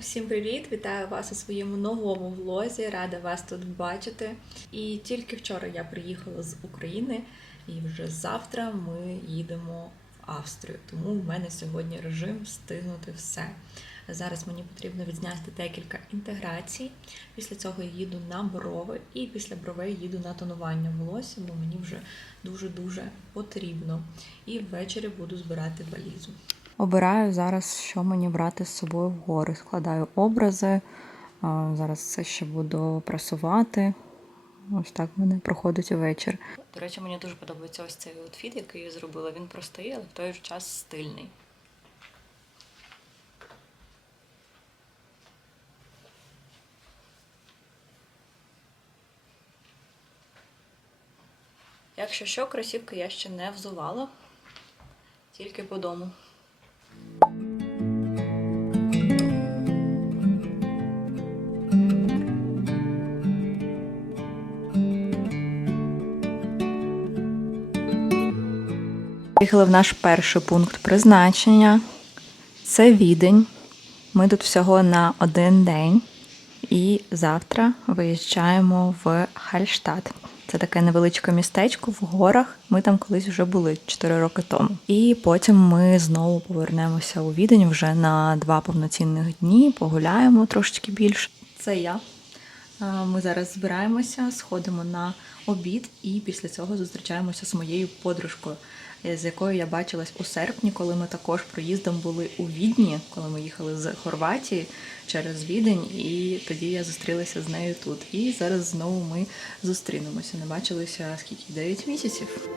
Всім привіт! Вітаю вас у своєму новому влозі. Рада вас тут бачити. І тільки вчора я приїхала з України, і вже завтра ми їдемо в Австрію. Тому в мене сьогодні режим встигнути все. Зараз мені потрібно відзняти декілька інтеграцій. Після цього я їду на брови, і після бровей їду на тонування волосся, бо мені вже дуже-дуже потрібно. І ввечері буду збирати валізу. Обираю зараз, що мені брати з собою в гори. Складаю образи. Зараз це ще буду прасувати. Ось так в мене проходить вечір. До речі, мені дуже подобається ось цей outfit, який я зробила. Він простий, але в той же час стильний. Якщо що, кросівки я ще не взувала, тільки по дому. Приїхали в наш перший пункт призначення. Це відень. Ми тут всього на один день. І завтра виїжджаємо в Хальштадт. Це таке невеличке містечко в горах. Ми там колись вже були 4 роки тому. І потім ми знову повернемося у Відень вже на два повноцінних дні, погуляємо трошечки більше. Це я. Ми зараз збираємося, сходимо на обід, і після цього зустрічаємося з моєю подружкою, е, з якою я бачилась у серпні, коли ми також проїздом були у Відні, коли ми їхали з Хорватії через Відень, і тоді я зустрілася з нею тут. І зараз знову ми зустрінемося. Не бачилися скільки 9 місяців.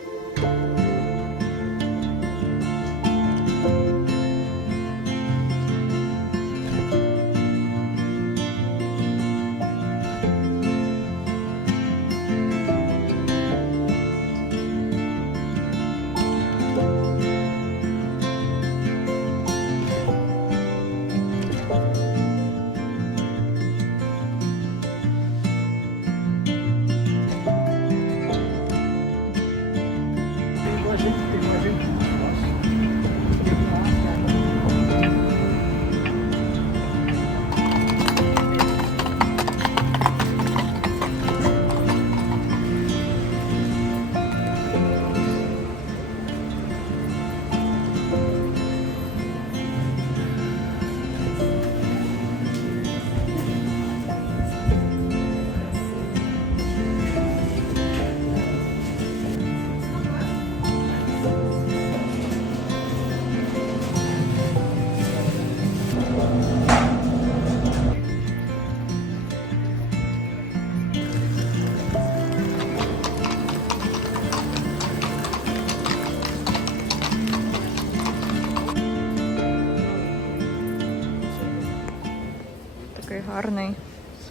Гарний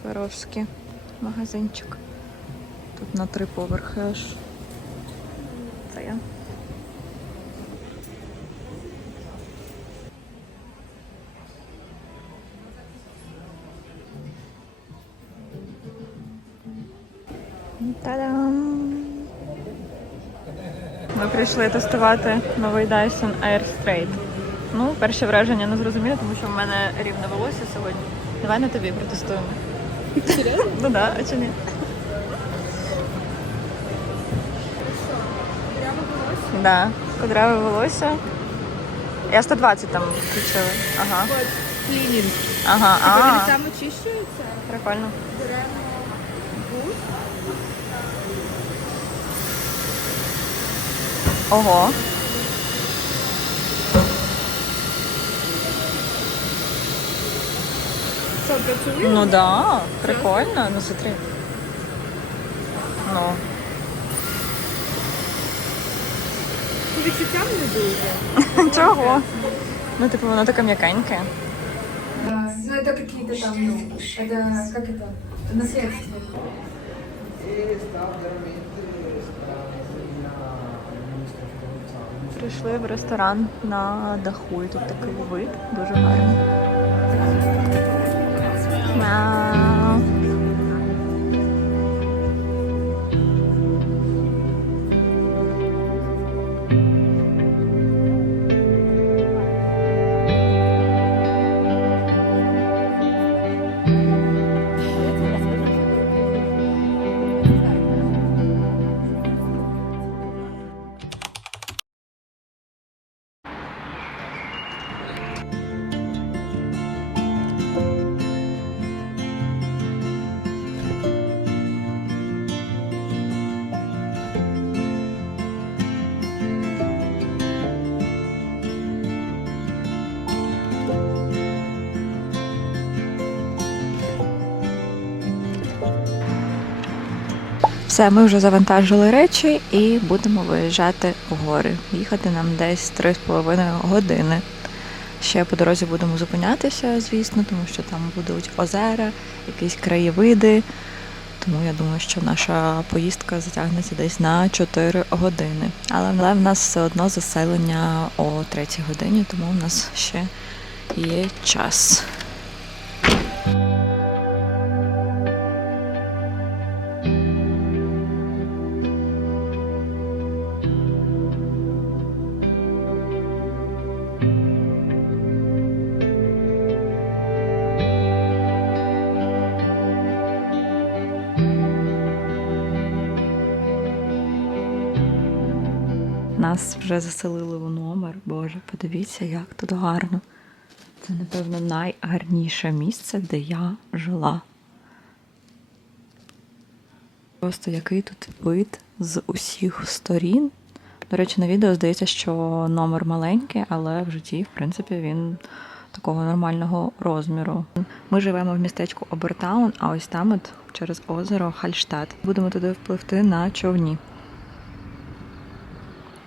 Сваровський магазинчик. Тут на три поверхи аж. Це я. Та-дам! Ми прийшли тестувати новий Dyson Air Straight. Ну, перше враження не зрозуміло, тому що в мене рівне волосся сьогодні. Давай на тобі протестуємо. Серьезно? Ну да, а чи ні? Да. Кудряве волосся. Я 120 там включила. Ага. Клінінг. Ага. А, він сам очищується, прикольно. беремо. Ого. Що, працює? Ну да, прикольно. Ну смотри. Ну. По відчуттям не дуже. Чого? Ну, типу, воно таке м'якеньке. Да, Ну, это какие-то там, ну, это, как это, наследство. Прийшли в ресторан на даху, і тут такий вид дуже гарний. now. Все, ми вже завантажили речі і будемо виїжджати в гори. Їхати нам десь 3,5 години. Ще по дорозі будемо зупинятися, звісно, тому що там будуть озера, якісь краєвиди. Тому я думаю, що наша поїздка затягнеться десь на 4 години. Але в нас все одно заселення о 3 годині, тому в нас ще є час. Нас вже заселили у номер. Боже, подивіться, як тут гарно. Це, напевно, найгарніше місце, де я жила. Просто який тут вид з усіх сторін. До речі, на відео здається, що номер маленький, але в житті, в принципі, він такого нормального розміру. Ми живемо в містечку Обертаун, а ось там от через озеро Хальштадт. Будемо туди впливти на човні.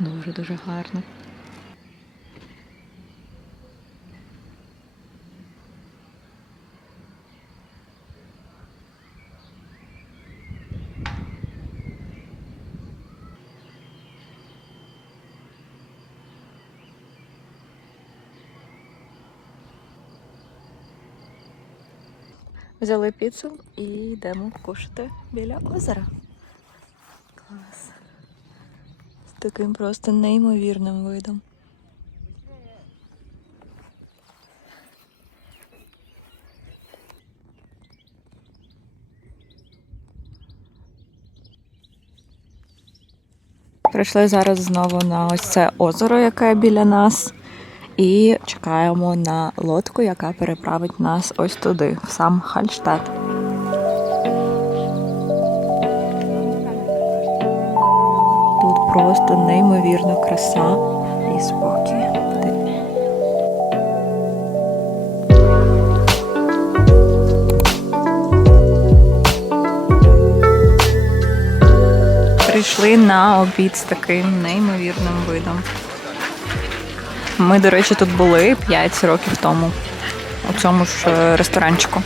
Дуже дуже гарно. Взяли піцу і йдемо кушати біля озера. Клас. З таким просто неймовірним видом. Прийшли зараз знову на ось це озеро, яке біля нас, і чекаємо на лодку, яка переправить нас ось туди, в сам Хальштадт. Просто неймовірна краса і спокій. Прийшли на обід з таким неймовірним видом. Ми, до речі, тут були 5 років тому у цьому ж е, ресторанчику.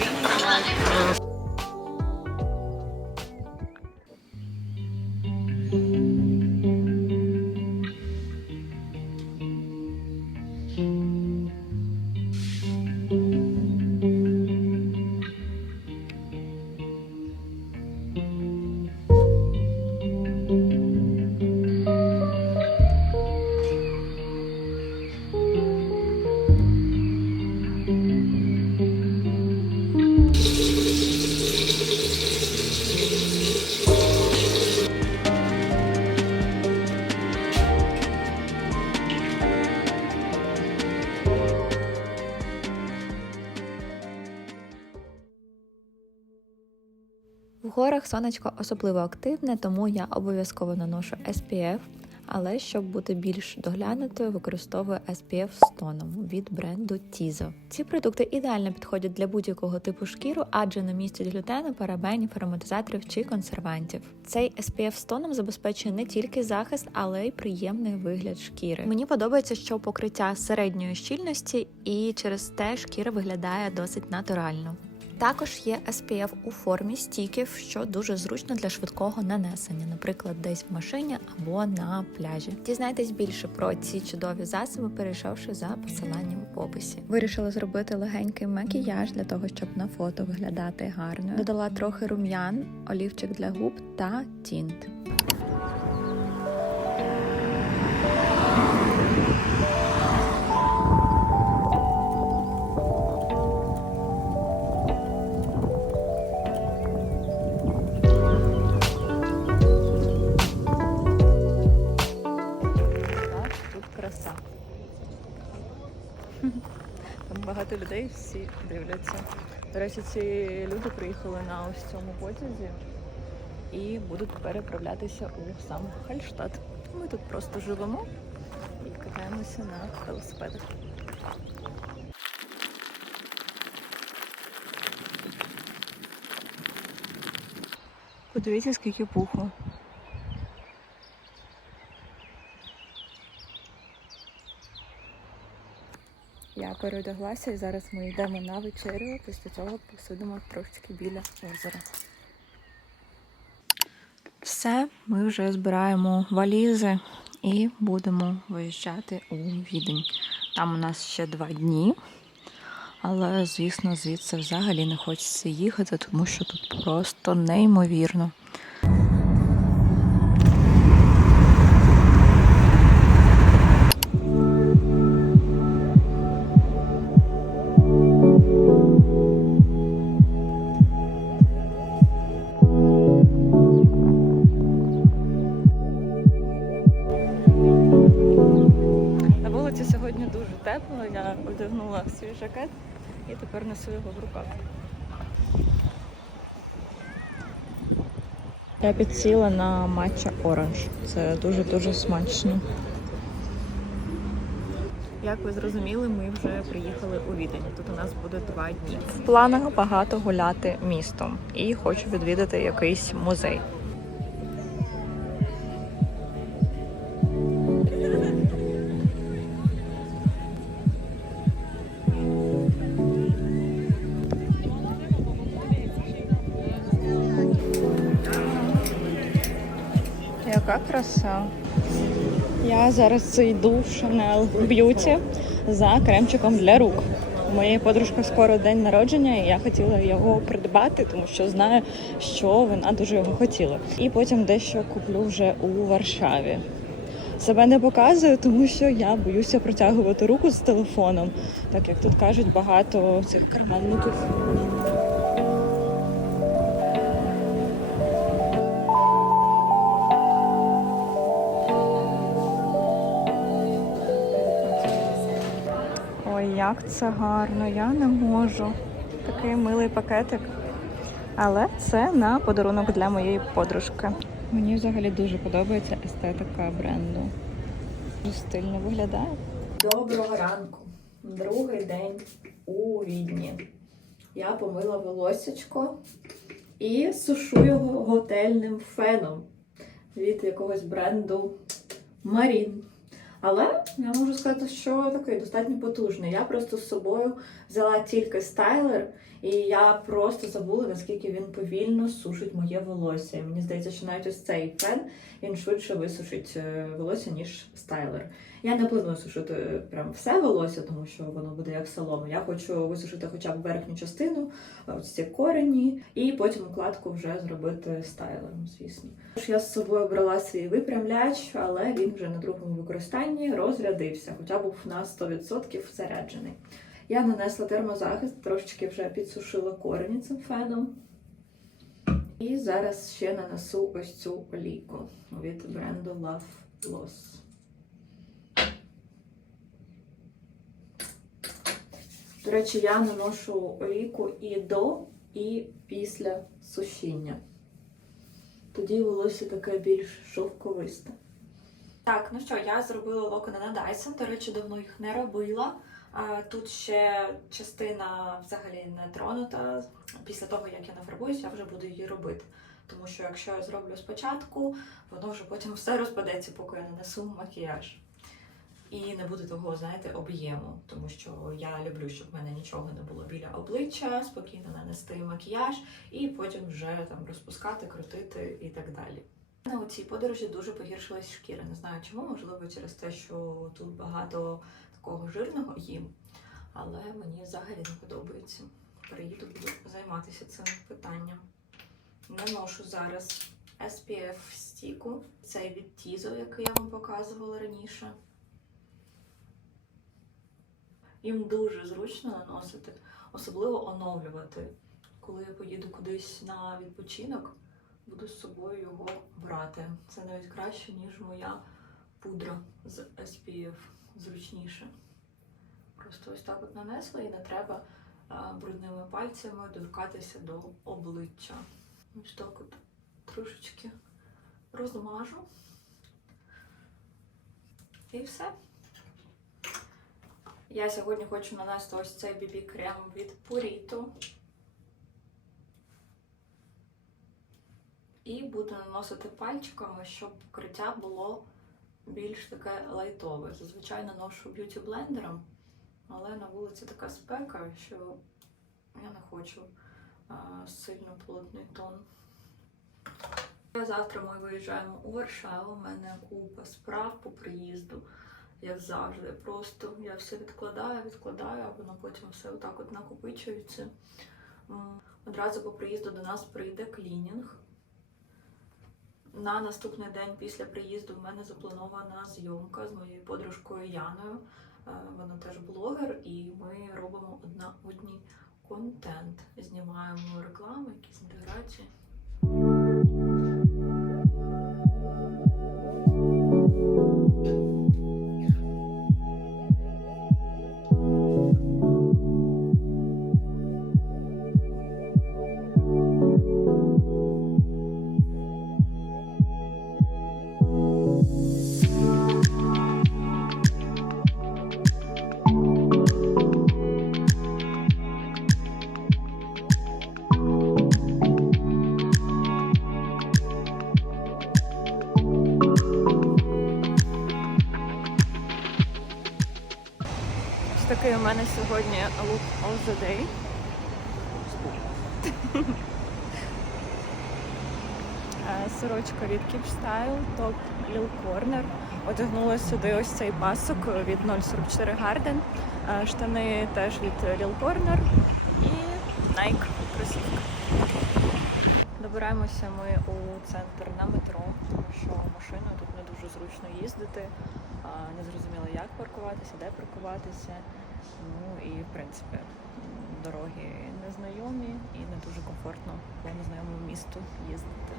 Горах сонечко особливо активне, тому я обов'язково наношу SPF, але щоб бути більш доглянутою, використовую SPF з тоном від бренду Tizo. Ці продукти ідеально підходять для будь-якого типу шкіру, адже не містять глютену, парабенів, ароматизаторів чи консервантів. Цей SPF з тоном забезпечує не тільки захист, але й приємний вигляд шкіри. Мені подобається, що покриття середньої щільності, і через те шкіра виглядає досить натурально. Також є SPF у формі стіків, що дуже зручно для швидкого нанесення, наприклад, десь в машині або на пляжі. Дізнайтесь більше про ці чудові засоби, перейшовши за посиланням в описі. Вирішила зробити легенький макіяж для того, щоб на фото виглядати гарно. Додала трохи рум'ян, олівчик для губ та тінт. До речі, ці люди приїхали на ось цьому потязі і будуть переправлятися у сам Хальштадт. Ми тут просто живемо і катаємося на велосипедах. Подивіться, скільки пуху. Я переодяглася і зараз ми йдемо на вечерю. Після цього посидимо трошечки біля озера. Все, ми вже збираємо валізи і будемо виїжджати у відень. Там у нас ще два дні. Але, звісно, звідси взагалі не хочеться їхати, тому що тут просто неймовірно. І тепер несу його в руках. Я підсіла на матча оранж. Це дуже-дуже смачно. Як ви зрозуміли, ми вже приїхали у Відень. Тут у нас буде два дні. В планах багато гуляти містом і хочу відвідати якийсь музей. Краса. Я зараз йду в Chanel Beauty за кремчиком для рук. У моєї подружки скоро день народження, і я хотіла його придбати, тому що знаю, що вона дуже його хотіла. І потім дещо куплю вже у Варшаві. Себе не показую, тому що я боюся протягувати руку з телефоном, так як тут кажуть багато цих карманників. Як це гарно, я не можу. Такий милий пакетик. Але це на подарунок для моєї подружки. Мені взагалі дуже подобається естетика бренду. Дуже стильно виглядає. Доброго ранку. Другий день у Відні. Я помила волосечко і сушу його готельним феном від якогось бренду Марін. Але я можу сказати, що такий достатньо потужний. Я просто з собою взяла тільки стайлер, і я просто забула, наскільки він повільно сушить моє волосся. І мені здається, що навіть ось цей фен він швидше висушить е, волосся, ніж стайлер. Я не планую сушити прям все волосся, тому що воно буде як солома. Я хочу висушити хоча б верхню частину, ось ці корені, і потім укладку вже зробити стайлером, звісно. Тож Я з собою брала свій випрямляч, але він вже на другому використанні розрядився, хоча був на 100% заряджений. Я нанесла термозахист, трошечки вже підсушила корені цим феном. І зараз ще нанесу ось цю олійку від бренду Love Loss. До речі, я наношу олійку і до, і після сушіння. Тоді волосся таке більш шовковисте. Так, ну що, я зробила локони на Dyson. До речі, давно їх не робила. Тут ще частина взагалі не тронута. Після того, як я нафарбуюсь, я вже буду її робити. Тому що якщо я зроблю спочатку, воно вже потім все розпадеться, поки я нанесу макіяж. І не буде того, знаєте, об'єму, тому що я люблю, щоб в мене нічого не було біля обличчя, спокійно нанести макіяж і потім вже там розпускати, крутити і так далі. На цій подорожі дуже погіршилась шкіра. Не знаю чому, можливо, через те, що тут багато такого жирного їм, але мені взагалі не подобається. Приїду, буду займатися цим питанням. Наношу зараз SPF стіку. Цей від Тізо, який я вам показувала раніше. Їм дуже зручно наносити, особливо оновлювати. Коли я поїду кудись на відпочинок, буду з собою його брати. Це навіть краще, ніж моя пудра з SPF. Зручніше. Просто ось так от нанесла і не треба брудними пальцями доторкатися до обличчя. Ось так от трошечки розмажу. І все. Я сьогодні хочу нанести ось цей BB крем від Purito. І буду наносити пальчиками, щоб покриття було більш таке лайтове. Зазвичай наношу б'юті блендером, але на вулиці така спека, що я не хочу а, сильно плотний тон. Завтра ми виїжджаємо у Варшаву. У мене купа справ по приїзду, як завжди. Просто я все відкладаю, відкладаю, а воно потім все отак от накопичується. Одразу по приїзду до нас прийде клінінг. На наступний день після приїзду в мене запланована зйомка з моєю подружкою Яною. Е, Вона теж блогер, і ми робимо одна одній контент. Знімаємо рекламу, якісь інтеграції. Такий у мене сьогодні look of the day. Е, Сорочка від Keep Style, топ Lil Corner. Одягнула сюди ось цей пасок від 044 Garden. Е, Штани теж від Lil Corner і Nike кросівки. Добираємося ми у центр на метро, тому що машиною тут не дуже зручно їздити. Не зрозуміло, як паркуватися, де паркуватися. Ну і в принципі дороги незнайомі і не дуже комфортно по незнайомому місту їздити.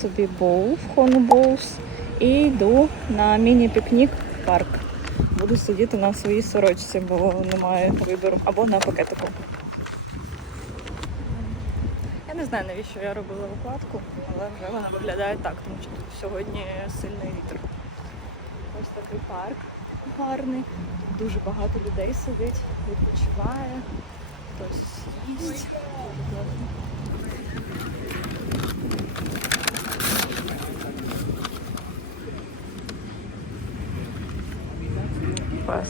Собі боул в Хону Боус і йду на міні-пікнік в парк. Буду сидіти на своїй сорочці, бо немає вибору. Або на пакетику. Я не знаю, навіщо я робила укладку, але вже вона виглядає так, тому що тут сьогодні сильний вітер. Ось такий парк гарний. Тут дуже багато людей сидить, відпочиває, хтось їсть. Клас.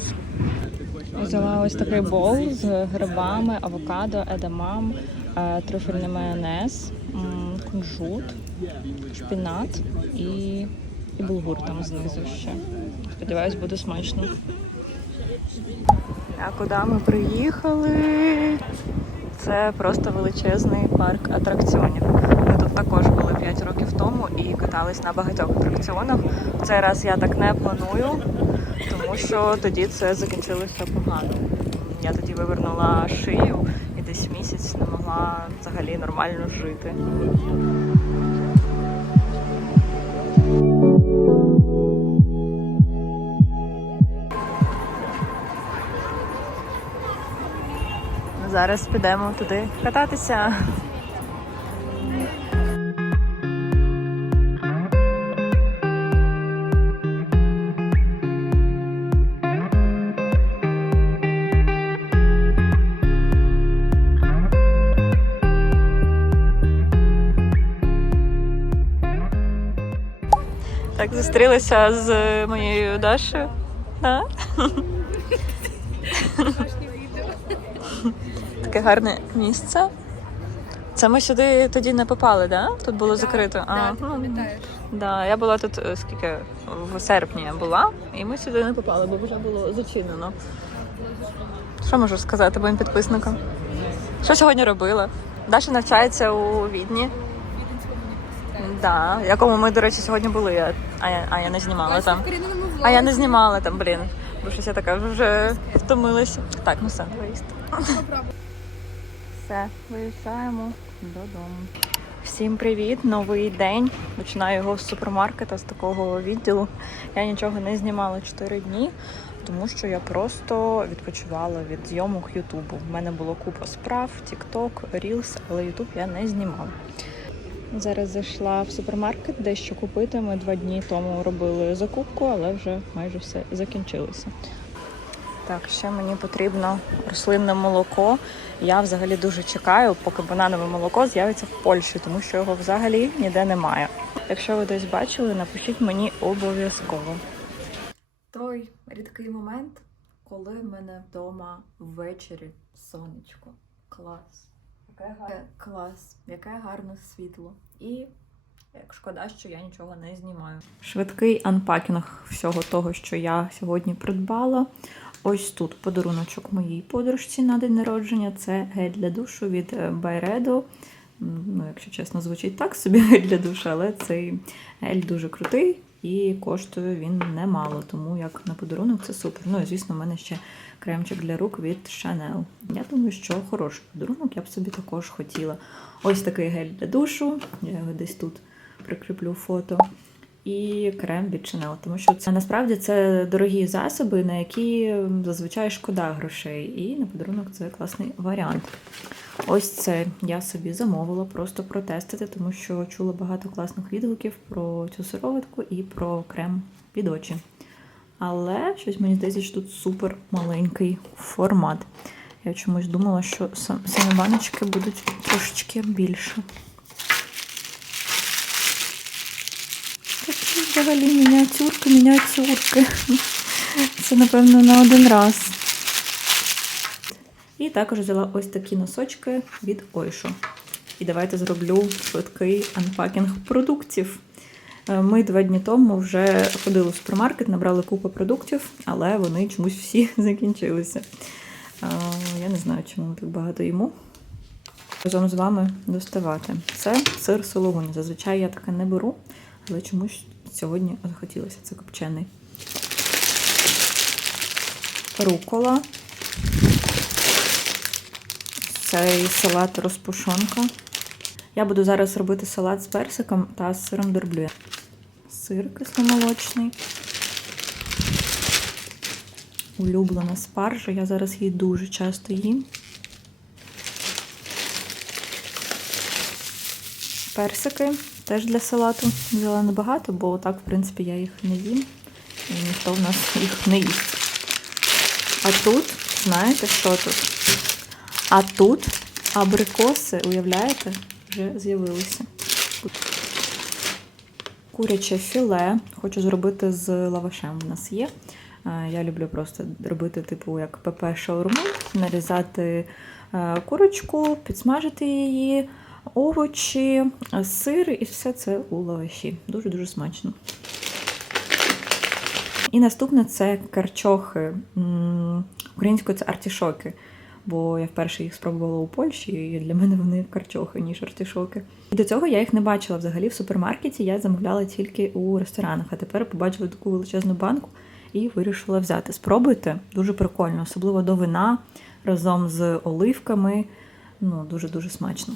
Взяла ось такий бол з грибами, авокадо, едамам, е, трюфельний майонез, кунжут, шпінат і, і булгур там знизу ще. Сподіваюсь, буде смачно. А куди ми приїхали? Це просто величезний парк атракціонів. Ми тут також були 5 років тому і катались на багатьох атракціонах. Цей раз я так не планую, тому що тоді це закінчилося погано. Я тоді вивернула шию і десь місяць не могла взагалі нормально жити. Зараз підемо туди кататися. Так, зустрілися з моєю Дашею. Да? Таке гарне місце. Це ми сюди тоді не попали, да? Тут було закрито. А, Да, ти пам'ятаєш. да, я була тут е, скільки в серпні я була, і ми сюди не попали, бо вже було зачинено. Що можу сказати моїм підписникам? Що сьогодні робила? Даша навчається у Відні. Да, в якому ми, до речі, сьогодні були, а- а я, а я не знімала там. А я не знімала там, блін. Бо щось я така вже втомилася. Так, ну все, виїзд. Все, виїжджаємо додому. Всім привіт! Новий день. Починаю його з супермаркета, з такого відділу. Я нічого не знімала 4 дні, тому що я просто відпочивала від зйомок Ютубу. У мене було купа справ, TikTok, Reels, але Ютуб я не знімала. Зараз зайшла в супермаркет, дещо купити. Ми два дні тому робили закупку, але вже майже все закінчилося. Так, ще мені потрібно рослинне молоко. Я взагалі дуже чекаю, поки бананове молоко з'явиться в Польщі, тому що його взагалі ніде немає. Якщо ви десь бачили, напишіть мені обов'язково. Той рідкий момент, коли в мене вдома ввечері сонечко. Клас. Яке гарне клас, яке гарне світло. І як шкода, що я нічого не знімаю. Швидкий анпакінг всього того, що я сьогодні придбала. Ось тут подаруночок моїй подружці на день народження. Це гель для душу від Байредо. Ну, якщо чесно, звучить так собі гель для душу, але цей гель дуже крутий і коштує він немало, тому як на подарунок це супер. Ну і звісно, в мене ще кремчик для рук від Chanel. Я думаю, що хороший подарунок, я б собі також хотіла. Ось такий гель для душу. Я його десь тут прикріплю фото і крем від Chanel, тому що це насправді це дорогі засоби, на які зазвичай шкода грошей. І на подарунок це класний варіант. Ось це я собі замовила просто протестити, тому що чула багато класних відгуків про цю сироватку і про крем під очі. Але щось мені здається, що тут супер маленький формат. Я чомусь думала, що самі баночки будуть трошечки більше. Такі взагалі мініатюрки, мініатюрки. Це, напевно, на один раз. І також взяла ось такі носочки від Ойшо. І давайте зроблю швидкий анпакінг продуктів. Е, Ми два дні тому вже ходили в супермаркет, набрали купу продуктів, але вони чомусь всі закінчилися. Е, Я не знаю, чому так багато йому. Разом з вами доставати. Це сир сологуні. Зазвичай я таке не беру, але чомусь сьогодні захотілося. Це копчений. Рукола. Цей салат розпушонка. Я буду зараз робити салат з персиком та з сиром дорблю. Сир кисломолочний. Улюблена спаржа. Я зараз її дуже часто їм. Персики теж для салату. Взяла небагато, бо так, в принципі, я їх не їм. І ніхто в нас їх не їсть. А тут, знаєте, що тут? А тут абрикоси, уявляєте, вже з'явилися. Куряче філе. Хочу зробити з лавашем. У нас є. Е, Я люблю просто робити, типу, як ПП шаурму, нарізати е, курочку, підсмажити її, овочі, е, сир і все це у лаваші. Дуже-дуже смачно. І наступне це карчохи. Українською це артішоки. Бо я вперше їх спробувала у Польщі, і для мене вони карчохи, ніж артішоки. І до цього я їх не бачила взагалі в супермаркеті. Я замовляла тільки у ресторанах. А тепер побачила таку величезну банку і вирішила взяти. Спробуйте, дуже прикольно, особливо до вина разом з оливками. Ну, дуже-дуже смачно.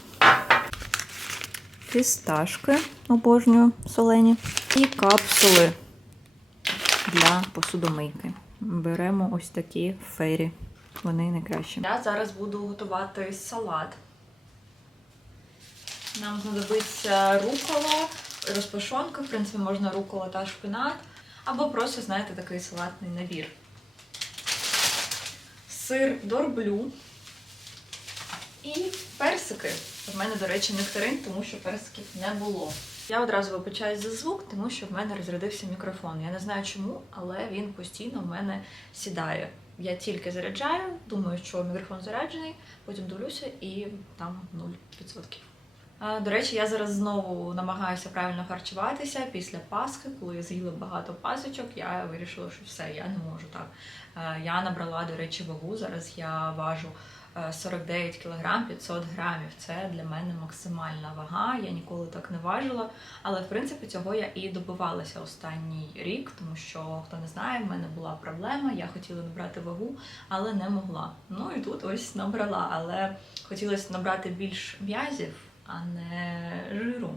Фісташки обожнюю солені. І капсули для посудомийки. Беремо ось такі фері. Вони найкращі. Я зараз буду готувати салат. Нам знадобиться рукола, розпашонка, в принципі, можна рукола та шпинат, або просто, знаєте, такий салатний набір. Сир дорблю і персики. У мене, до речі, нектарин, тому що персиків не було. Я одразу вибачаюсь за звук, тому що в мене розрядився мікрофон. Я не знаю чому, але він постійно в мене сідає. Я тільки заряджаю, думаю, що мікрофон заряджений, потім дивлюся і там 0%. До речі, я зараз знову намагаюся правильно харчуватися після Пасхи, коли з'їла багато пасочок, я вирішила, що все, я не можу так. Е, Я набрала, до речі, вагу. Зараз я важу 49 кг 500 грамів. Це для мене максимальна вага. Я ніколи так не важила. Але в принципі цього я і добивалася останній рік, тому що хто не знає, в мене була проблема. Я хотіла набрати вагу, але не могла. Ну і тут ось набрала. Але хотілося набрати більш м'язів. а не жиру.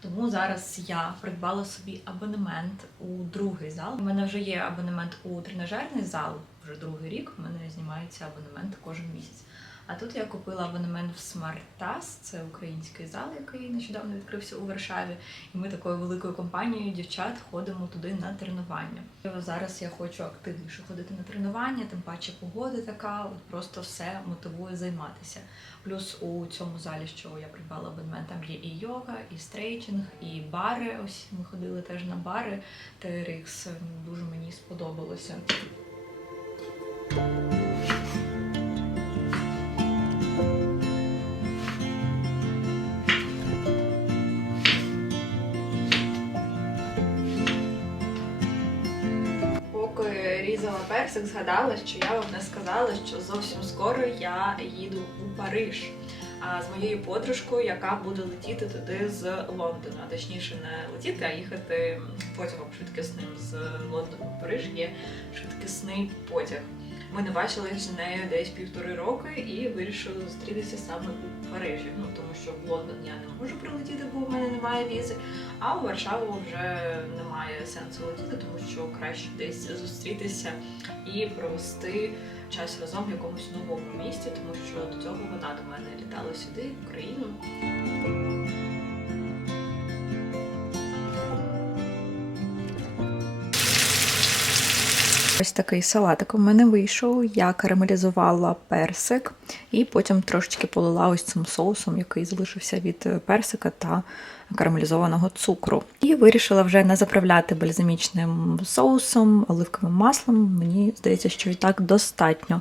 Тому зараз я придбала собі абонемент у другий зал. У мене вже є абонемент у тренажерний зал, вже другий рік. У мене знімається абонемент кожен місяць. А тут я купила абонемент в Smartas, це український зал, який нещодавно відкрився у Варшаві. І ми такою великою компанією дівчат ходимо туди на тренування. Зараз я хочу активніше ходити на тренування, тим паче погода така, от просто все мотивує займатися. Плюс у цьому залі, що я придбала абонемент, там є і йога, і стрейчинг, і бари. Ось ми ходили теж на бари. TRX дуже мені сподобалося. Поки різала персик, згадала, що я вам не сказала, що зовсім скоро я їду у Париж з моєю подружкою, яка буде летіти туди з Лондона. Точніше, не летіти, а їхати потягом швидкісним з Лондону в Париж. Є швидкісний потяг. Ми не бачилися з нею десь півтори роки і вирішили зустрітися саме у Парижі. Ну тому що в Лондон я не можу прилетіти, бо в мене немає візи. А у Варшаву вже немає сенсу летіти, тому що краще десь зустрітися і провести час разом в якомусь новому місті, тому що до цього вона до мене літала сюди, в Україну. Ось такий салатик у мене вийшов. Я карамелізувала персик і потім трошечки полила ось цим соусом, який залишився від персика та карамелізованого цукру. І вирішила вже не заправляти бальзамічним соусом, оливковим маслом. Мені здається, що і так достатньо.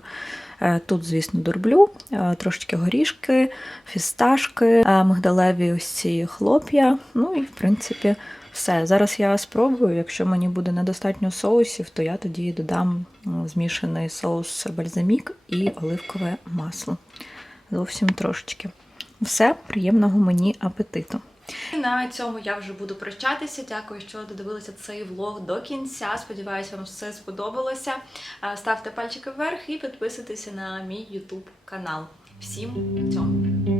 Е, Тут, звісно, дурблю, е, трошечки горішки, фісташки, е, мигдалеві ось ці хлоп'я. Ну і в принципі все. Зараз я спробую. Якщо мені буде недостатньо соусів, то я тоді додам змішаний соус бальзамік і оливкове масло. Зовсім трошечки. Все, приємного мені апетиту. І на цьому я вже буду прощатися. Дякую, що додивилися цей влог до кінця. Сподіваюся, вам все сподобалося. Ставте пальчики вверх і підписуйтеся на мій YouTube канал. Всім цьому!